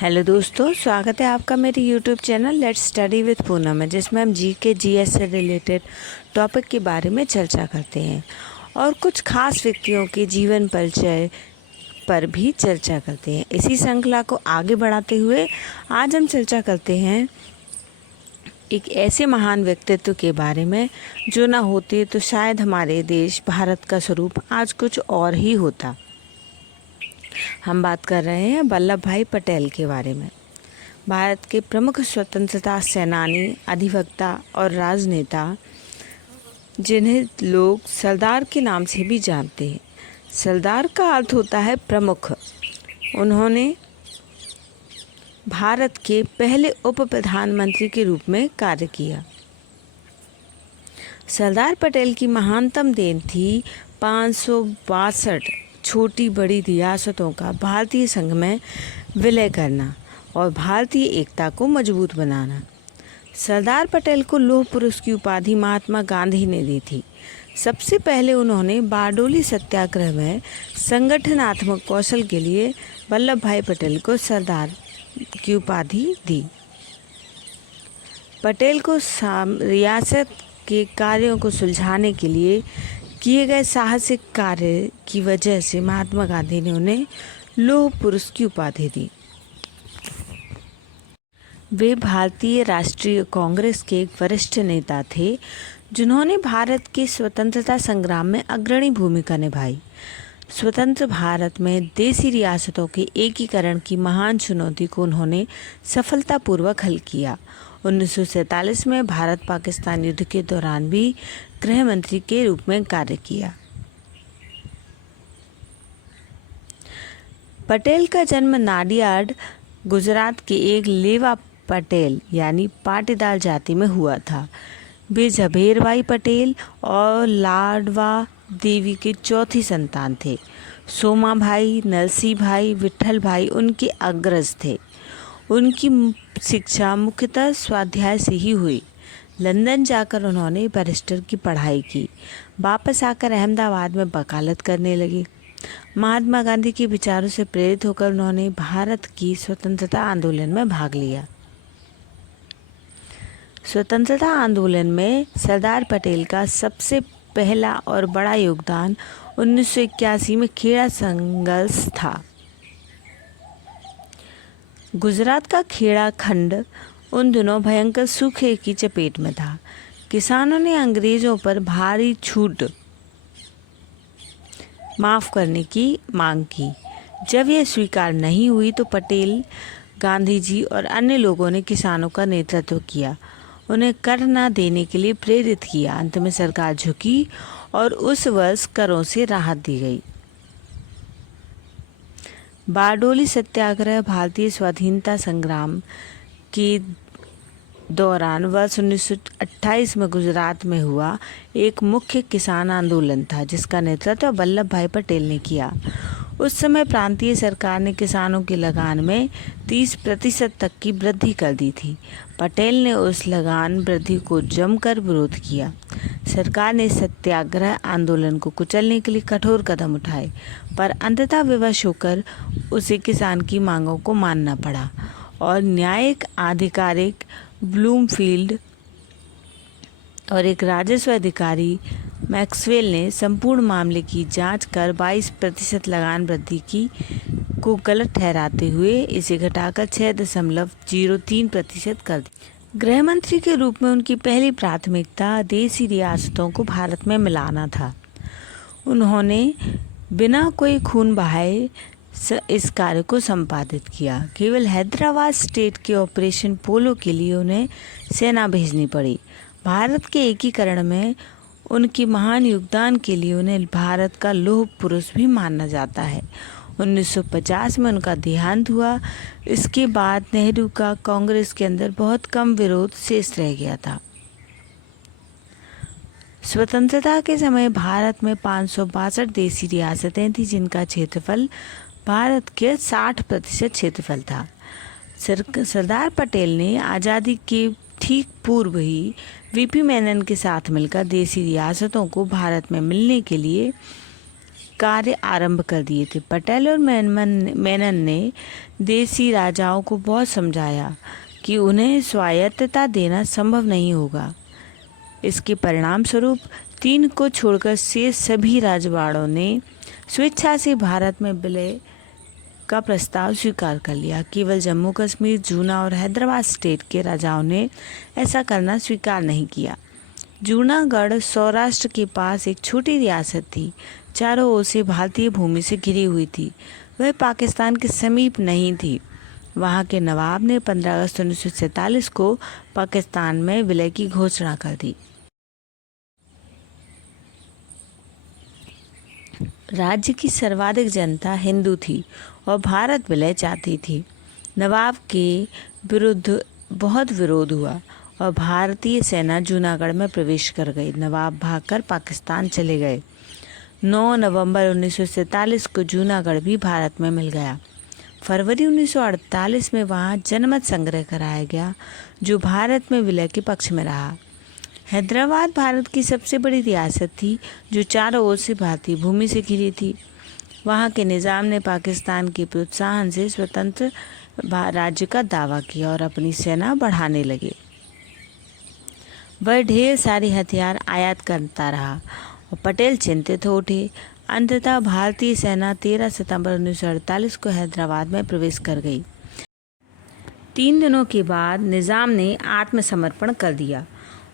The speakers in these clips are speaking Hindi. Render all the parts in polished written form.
हेलो दोस्तों, स्वागत है आपका मेरे YouTube channel let's study with Poonam में, जिसमें हम जीके जीएस से रिलेटेड टॉपिक के बारे में चर्चा करते हैं और कुछ खास व्यक्तियों के जीवन परिचय पर भी चर्चा करते हैं। इसी श्रृंखला को आगे बढ़ाते हुए आज हम चर्चा करते हैं एक ऐसे महान व्यक्तित्व के बारे में जो ना होते तो शायद हमारे देश भारत का स्वरूप आज कुछ और ही होता। हम बात कर रहे हैं वल्लभ भाई पटेल के बारे में। भारत के प्रमुख स्वतंत्रता सेनानी, अधिवक्ता और राजनेता, जिन्हें लोग सरदार के नाम से भी जानते हैं। सरदार का अर्थ होता है प्रमुख। उन्होंने भारत के पहले उप प्रधानमंत्री के रूप में कार्य किया। सरदार पटेल की महानतम देन थी 562 छोटी बड़ी रियासतों का भारतीय संघ में विलय करना और भारतीय एकता को मजबूत बनाना। सरदार पटेल को लौह पुरुष की उपाधि महात्मा गांधी ने दी थी। सबसे पहले उन्होंने बारडोली सत्याग्रह में संगठनात्मक कौशल के लिए वल्लभ भाई पटेल को सरदार की उपाधि दी। पटेल को रियासत के कार्यों को सुलझाने के लिए किए गए साहसिक कार्य की वजह से महात्मा गांधी ने उन्हें लौह पुरुष की उपाधि दी। वे भारतीय राष्ट्रीय कांग्रेस के एक वरिष्ठ नेता थे जिन्होंने भारत के स्वतंत्रता संग्राम में अग्रणी भूमिका निभाई। स्वतंत्र भारत में देशी रियासतों के एकीकरण की महान चुनौती को उन्होंने सफलतापूर्वक हल किया। 1947 में भारत पाकिस्तान युद्ध के दौरान भी गृह मंत्री के रूप में कार्य किया। पटेल का जन्म नाडियाड, गुजरात के एक लेवा पटेल यानी पाटीदार जाति में हुआ था। वे झवेरबाई पटेल और लाडवा देवी के चौथी संतान थे। सोमा भाई, नरसी भाई, विठल भाई उनके अग्रज थे। उनकी शिक्षा मुख्यतः स्वाध्याय से ही हुई। लंदन जाकर उन्होंने बैरिस्टर की पढ़ाई की। वापस आकर अहमदाबाद में वकालत करने लगे। महात्मा गांधी के विचारों से प्रेरित होकर उन्होंने भारत की स्वतंत्रता आंदोलन में भाग लिया। स्वतंत्रता आंदोलन में सरदार पटेल का सबसे पहला और बड़ा योगदान 1981 में खेड़ा संघर्ष था। गुजरात का खेड़ा खंड उन दिनों भयंकर सूखे की चपेट में था। किसानों ने अंग्रेजों पर भारी छूट माफ करने की मांग की। जब यह स्वीकार नहीं हुई तो पटेल, गांधी जी और अन्य लोगों ने किसानों का नेतृत्व किया, उन्हें कर न देने के लिए प्रेरित किया। अंत में सरकार झुकी और उस वर्ष करों से राहत दी गई। बारडोली सत्याग्रह भारतीय स्वाधीनता संग्राम के दौरान वर्ष 1928 में गुजरात में हुआ एक मुख्य किसान आंदोलन था, जिसका नेतृत्व वल्लभ भाई पटेल ने किया। उस समय प्रांतीय सरकार ने किसानों की लगान में 30% तक की वृद्धि कर दी थी। पटेल ने उस लगान वृद्धि को जमकर विरोध किया। सरकार ने सत्याग्रह आंदोलन को कुचलने के लिए कठोर कदम उठाए, पर अंततः विवश होकर उसे किसान की मांगों को मानना पड़ा और न्यायिक आधिकारिक ब्लूमफील्ड और एक राजस्व अधिकारी मैक्सवेल ने संपूर्ण मामले की जांच कर 22% लगान वृद्धि को गलत ठहराते हुए इसे घटाकर 6.03% कर दिया। गृह मंत्री के रूप में उनकी पहली प्राथमिकता देशी रियासतों को भारत में मिलाना था। उन्होंने बिना कोई खून बहाए इस कार्य को संपादित किया। केवल हैदराबाद स्टेट के ऑपरेशन पोलो के लिए उन्हें सेना भेजनी पड़ी। भारत के एकीकरण में उनके महान योगदान के लिए उन्हें भारत का लौह पुरुष भी माना जाता है। 1950 में उनका देहांत हुआ। इसके बाद नेहरू का कांग्रेस के अंदर बहुत कम विरोध शेष रह गया था। स्वतंत्रता के समय भारत में 562 देशी रियासतें थीं, जिनका क्षेत्रफल भारत के 60% क्षेत्रफल था। सरदार पटेल ने आज़ादी के ठीक पूर्व ही वीपी मेनन के साथ मिलकर देशी रियासतों को भारत में मिलने के लिए कार्य आरंभ कर दिए थे। पटेल और मेनन ने देसी राजाओं को बहुत समझाया कि उन्हें स्वायत्तता देना संभव नहीं होगा। इसके परिणाम स्वरूप 3 को छोड़कर शेष सभी राजवाड़ों ने स्वेच्छा से भारत में विलय का प्रस्ताव स्वीकार कर लिया। केवल जम्मू कश्मीर, जूना और हैदराबाद स्टेट के राजाओं ने ऐसा करना स्वीकार नहीं किया। जूनागढ़ सौराष्ट्र के पास एक छोटी रियासत थी, चारों ओर से भारतीय भूमि से घिरी हुई थी। वह पाकिस्तान के समीप नहीं थी। वहाँ के नवाब ने 15 अगस्त 1947 को पाकिस्तान में विलय की घोषणा कर दी। राज्य की सर्वाधिक जनता हिंदू थी और भारत विलय चाहती थी। नवाब के विरुद्ध बहुत विरोध हुआ और भारतीय सेना जूनागढ़ में प्रवेश कर गई। नवाब भागकर पाकिस्तान चले गए। 9 नवंबर 1947 को जूनागढ़ भी भारत में मिल गया। फरवरी 1948 में वहाँ जनमत संग्रह कराया गया, जो भारत में विलय के पक्ष में रहा। हैदराबाद भारत की सबसे बड़ी रियासत थी, जो चारों ओर से भारतीय भूमि से घिरी थी। वहाँ के निज़ाम ने पाकिस्तान के प्रोत्साहन से स्वतंत्र राज्य का दावा किया और अपनी सेना बढ़ाने लगे। वह ढेर सारे हथियार आयात करता रहा और पटेल चिंतित हो उठे। अंततः भारतीय सेना 13 सितंबर 1948 को हैदराबाद में प्रवेश कर गई। 3 दिनों के बाद निज़ाम ने आत्मसमर्पण कर दिया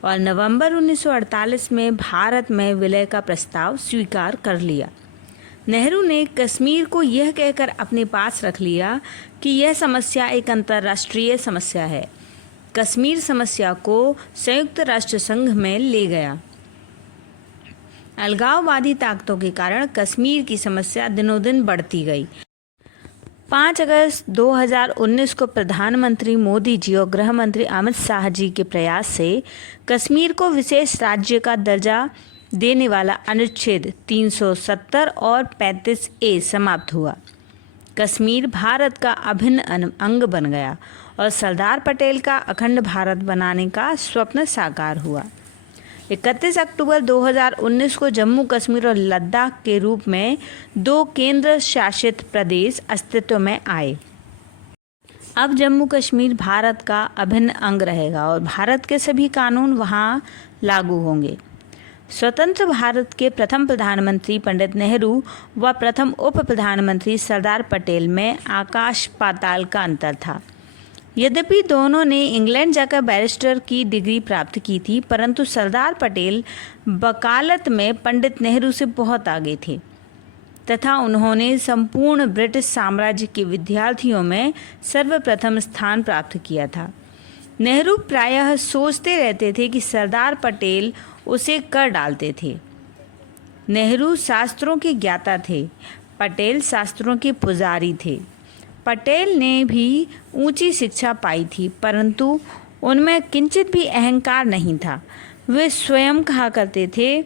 और नवंबर 1948 में भारत में विलय का प्रस्ताव स्वीकार कर लिया। नेहरू ने कश्मीर को यह कहकर अपने पास रख लिया कि यह समस्या एक अंतर्राष्ट्रीय समस्या है। कश्मीर समस्या को संयुक्त राष्ट्र संघ में ले गया। अलगाववादी ताकतों के कारण कश्मीर की समस्या दिनों दिन बढ़ती गई। 5 अगस्त 2019 को प्रधानमंत्री मोदी जी और गृह मंत्री अमित शाह जी के प्रयास से कश्मीर को विशेष राज्य का दर्जा देने वाला अनुच्छेद 370 और 35A समाप्त हुआ। कश्मीर भारत का अभिन्न अंग बन गया और सरदार पटेल का अखंड भारत बनाने का स्वप्न साकार हुआ। 31 अक्टूबर 2019 को जम्मू कश्मीर और लद्दाख के रूप में 2 केंद्र शासित प्रदेश अस्तित्व में आए। अब जम्मू कश्मीर भारत का अभिन्न अंग रहेगा और भारत के सभी कानून वहाँ लागू होंगे। स्वतंत्र भारत के प्रथम प्रधानमंत्री पंडित नेहरू व प्रथम उप प्रधानमंत्री सरदार पटेल में आकाश पाताल का अंतर था। यद्यपि दोनों ने इंग्लैंड जाकर बैरिस्टर की डिग्री प्राप्त की थी, परंतु सरदार पटेल वकालत में पंडित नेहरू से बहुत आगे थे तथा उन्होंने संपूर्ण ब्रिटिश साम्राज्य के विद्यार्थियों में सर्वप्रथम स्थान प्राप्त किया था। नेहरू प्रायः सोचते रहते थे कि सरदार पटेल उसे कर डालते थे। नेहरू शास्त्रों के ज्ञाता थे, पटेल शास्त्रों के पुजारी थे। पटेल ने भी ऊंची शिक्षा पाई थी, परंतु उनमें किंचित भी अहंकार नहीं था। वे स्वयं कहा करते थे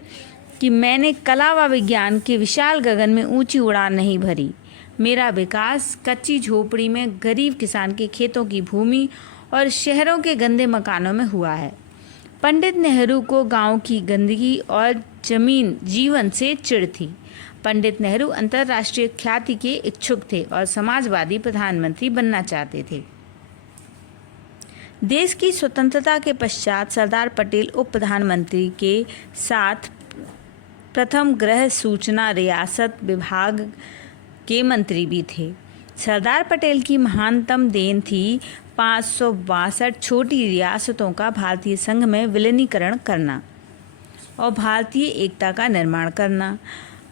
कि मैंने कला व विज्ञान के विशाल गगन में ऊंची उड़ान नहीं भरी। मेरा विकास कच्ची झोपड़ी में गरीब किसान के खेतों की भूमि और शहरों के गंदे मकानों में हुआ है। पंडित नेहरू को गांव की गंदगी और जमीन जीवन से चिढ़ थी। पंडित नेहरू अंतर्राष्ट्रीय ख्याति के इच्छुक थे और समाजवादी प्रधानमंत्री बनना चाहते थे। देश की स्वतंत्रता के पश्चात सरदार पटेल उप प्रधानमंत्री के साथ प्रथम गृह सूचना रियासत विभाग के मंत्री भी थे। सरदार पटेल की महानतम देन थी 562 छोटी रियासतों का भारतीय संघ में विलीनीकरण करना और भारतीय एकता का निर्माण करना।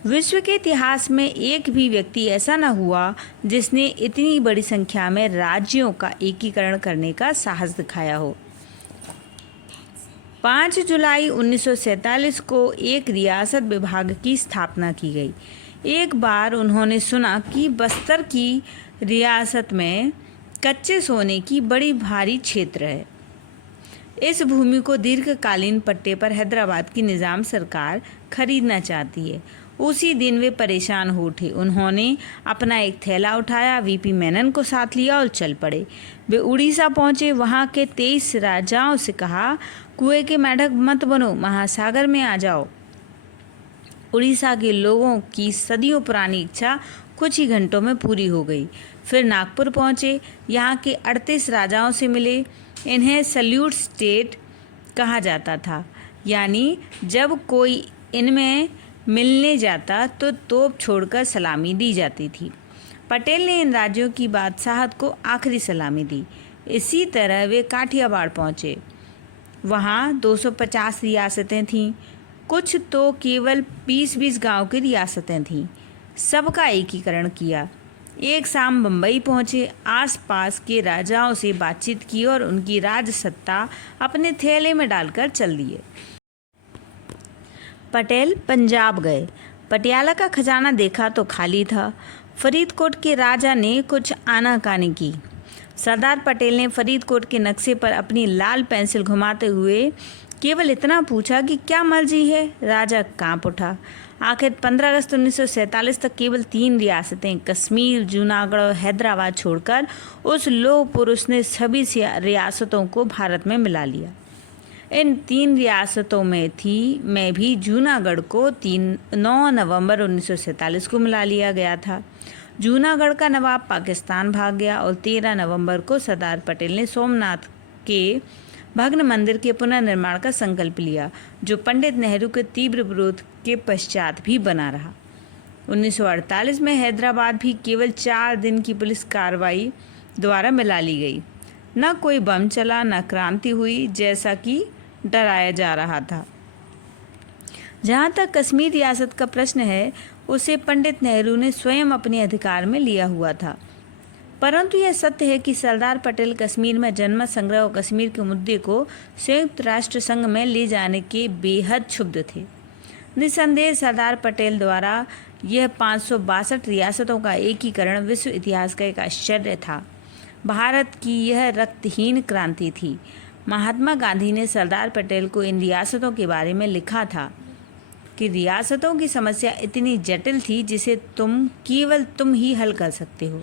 विश्व के इतिहास में एक भी व्यक्ति ऐसा न हुआ जिसने इतनी बड़ी संख्या में राज्यों का एकीकरण करने का साहस दिखाया हो। 5 जुलाई 1947 को एक रियासत विभाग की स्थापना की गई। एक बार उन्होंने सुना कि बस्तर की रियासत में कच्चे सोने की बड़ी भारी क्षेत्र है। इस भूमि को दीर्घकालीन पट्टे पर हैदराबाद की निज़ाम सरकार खरीदना चाहती है। उसी दिन वे परेशान हो उठे। उन्होंने अपना एक थैला उठाया, वीपी मेनन को साथ लिया और चल पड़े। वे उड़ीसा पहुंचे। वहां के 23 राजाओं से कहा, कुएं के मेंढक मत बनो, महासागर में आ जाओ। उड़ीसा के लोगों की सदियों पुरानी इच्छा कुछ ही घंटों में पूरी हो गई। फिर नागपुर पहुँचे, यहाँ के 38 राजाओं से मिले। इन्हें सल्यूट स्टेट कहा जाता था, यानी जब कोई इनमें मिलने जाता तो तोप छोड़कर सलामी दी जाती थी। पटेल ने इन राज्यों की बादशाहत को आखिरी सलामी दी। इसी तरह वे काठियावाड़ पहुँचे। वहाँ 250 रियासतें थीं। कुछ तो केवल 20-20 गांव की रियासतें थीं। सबका एकीकरण किया। एक शाम बम्बई पहुँचे, आसपास के राजाओं से बातचीत की और उनकी राज सत्ता अपने थैले में डालकर चल दिए। पटेल पंजाब गए। पटियाला का खजाना देखा तो खाली था। फरीदकोट के राजा ने कुछ आनाकानी की। सरदार पटेल ने फरीदकोट के नक्शे पर अपनी लाल पेंसिल घुमाते हुए केवल इतना पूछा कि क्या मर्जी है। राजा कांप उठा। आखिर 15 अगस्त 1947 तक केवल 3 रियासतें कश्मीर, जूनागढ़ और हैदराबाद छोड़कर उस लोह पुरुष ने सभी रियासतों को भारत में मिला लिया। इन 3 रियासतों में भी जूनागढ़ को 9 नवंबर 1947 को मिला लिया गया था। जूनागढ़ का नवाब पाकिस्तान भाग गया और 13 नवंबर को सरदार पटेल ने सोमनाथ के भग्न मंदिर के पुनर्निर्माण का संकल्प लिया, जो पंडित नेहरू के तीव्र विरोध के पश्चात भी बना रहा। 1948 में हैदराबाद भी केवल 4 दिन की पुलिस कार्रवाई द्वारा मिला ली गई। न कोई बम चला, न क्रांति हुई, जैसा कि डराया जा रहा था। जहाँ तक कश्मीर रियासत का प्रश्न है, उसे पंडित नेहरू ने स्वयं अपने अधिकार में लिया हुआ था। परंतु यह सत्य है कि सरदार पटेल कश्मीर में जनमत संग्रह और कश्मीर के मुद्दे को संयुक्त राष्ट्र संघ में ले जाने के बेहद क्षुब्ध थे। निसंदेह सरदार पटेल द्वारा यह 562 रियासतों का एकीकरण विश्व इतिहास का एक आश्चर्य था। भारत की यह रक्तहीन क्रांति थी। महात्मा गांधी ने सरदार पटेल को इन रियासतों के बारे में लिखा था कि रियासतों की समस्या इतनी जटिल थी जिसे केवल तुम ही हल कर सकते हो।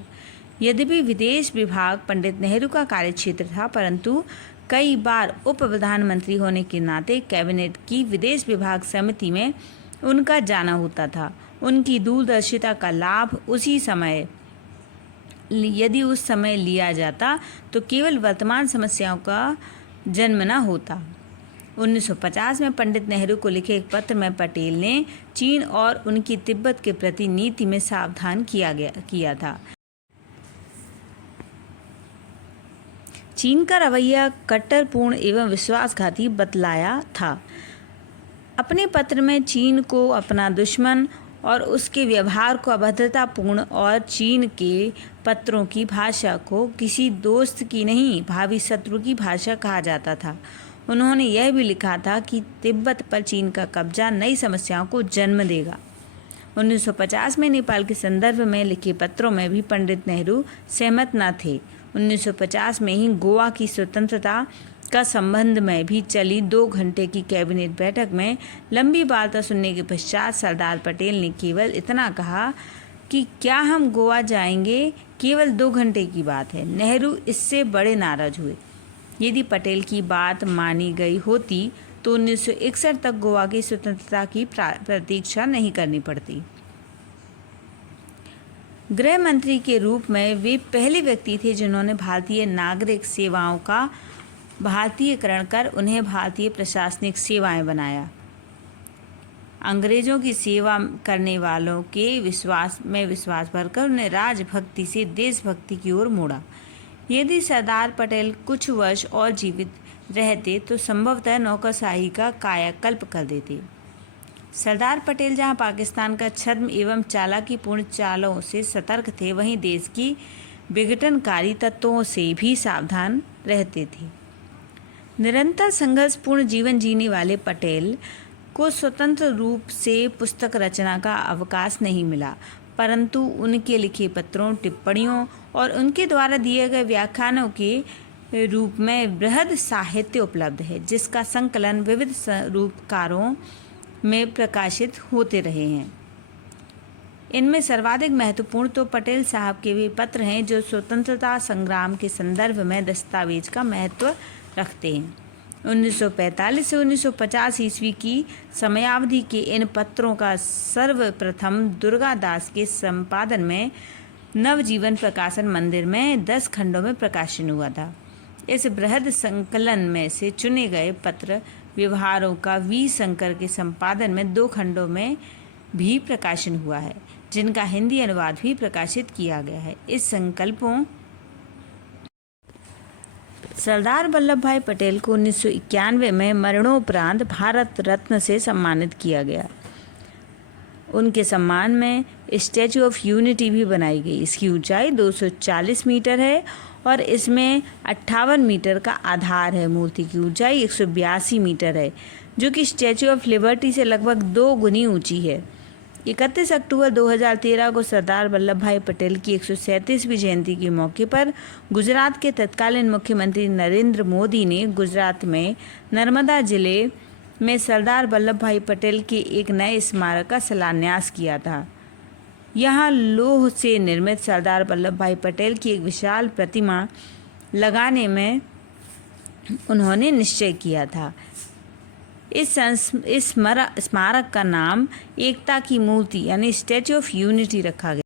यद्यपि विदेश विभाग पंडित नेहरू का कार्यक्षेत्र था, परंतु कई बार उप प्रधानमंत्री होने के नाते कैबिनेट की विदेश विभाग समिति में उनका जाना होता था। उनकी दूरदर्शिता का लाभ यदि उस समय लिया जाता तो केवल वर्तमान समस्याओं का जन्म न होता। 1950 में पंडित नेहरू को लिखे एक पत्र में पटेल ने चीन और उनकी तिब्बत के प्रति नीति में सावधान किया था। चीन का रवैया कट्टरपूर्ण एवं विश्वासघाती बतलाया था। अपने पत्र में चीन को अपना दुश्मन और उसके व्यवहार को अभद्रतापूर्ण और चीन के पत्रों की भाषा को किसी दोस्त की नहीं, भावी शत्रु की भाषा कहा जाता था। उन्होंने यह भी लिखा था कि तिब्बत पर चीन का कब्जा नई समस्याओं को जन्म देगा। 1950 में नेपाल के संदर्भ में लिखे पत्रों में भी पंडित नेहरू सहमत न थे। 1950 में ही गोवा की स्वतंत्रता का संबंध में भी चली 2 घंटे की कैबिनेट बैठक में लंबी वार्ता सुनने के पश्चात सरदार पटेल ने केवल इतना कहा कि क्या हम गोवा जाएंगे, केवल 2 घंटे की बात है। नेहरू इससे बड़े नाराज हुए। यदि पटेल की बात मानी गई होती तो 1961 तक गोवा की स्वतंत्रता की प्रतीक्षा नहीं करनी पड़ती। गृह मंत्री के रूप में वे पहले व्यक्ति थे जिन्होंने भारतीय नागरिक सेवाओं का भारतीयकरण कर उन्हें भारतीय प्रशासनिक सेवाएं बनाया। अंग्रेजों की सेवा करने वालों के विश्वास भरकर उन्हें राजभक्ति से देशभक्ति की ओर मोड़ा। यदि सरदार पटेल कुछ वर्ष और जीवित रहते तो संभवतः नौकरशाही का कायाकल्प कर देते। सरदार पटेल जहां पाकिस्तान का छद्म एवं चालाकीपूर्ण चालों से सतर्क थे, वहीं देश की विघटनकारी तत्वों से भी सावधान रहते थे। निरंतर संघर्षपूर्ण जीवन जीने वाले पटेल को स्वतंत्र रूप से पुस्तक रचना का अवकाश नहीं मिला, परंतु उनके लिखे पत्रों, टिप्पणियों और उनके द्वारा दिए गए व्याख्यानों के रूप में बृहद साहित्य उपलब्ध है, जिसका संकलन विविध रूपकारों में प्रकाशित होते रहे हैं। इनमें सर्वाधिक महत्वपूर्ण तो पटेल साहब के वे पत्र हैं जो स्वतंत्रता संग्राम के संदर्भ में दस्तावेज का महत्व रखते हैं। 1945 से 1950 ईस्वी की समयावधि के इन पत्रों का सर्वप्रथम दुर्गादास के संपादन में नवजीवन प्रकाशन मंदिर में 10 खंडों में प्रकाशन हुआ था। इस बृहद संकलन में से चुने गए पत्र व्यवहारों का वी शंकर के संपादन में 2 खंडों में भी प्रकाशन हुआ है, जिनका हिंदी अनुवाद भी प्रकाशित किया गया है। इस संकल्पों सरदार वल्लभ भाई पटेल को 1991 में मरणोपरांत भारत रत्न से सम्मानित किया गया। उनके सम्मान में स्टैचू ऑफ यूनिटी भी बनाई गई। इसकी ऊंचाई 240 मीटर है और इसमें 58 मीटर का आधार है। मूर्ति की ऊंचाई 182 मीटर है, जो कि स्टैचू ऑफ लिबर्टी से लगभग 2 गुनी ऊंची है। 31 अक्टूबर 2013 को सरदार वल्लभ भाई पटेल की 137वीं जयंती के मौके पर गुजरात के तत्कालीन मुख्यमंत्री नरेंद्र मोदी ने गुजरात में नर्मदा जिले में सरदार वल्लभ भाई पटेल के एक नए स्मारक का शिलान्यास किया था। यहाँ लौह से निर्मित सरदार वल्लभ भाई पटेल की एक विशाल प्रतिमा लगाने में उन्होंने निश्चय किया था। इस स्मारक का नाम एकता की मूर्ति यानी स्टैचू ऑफ यूनिटी रखा गया।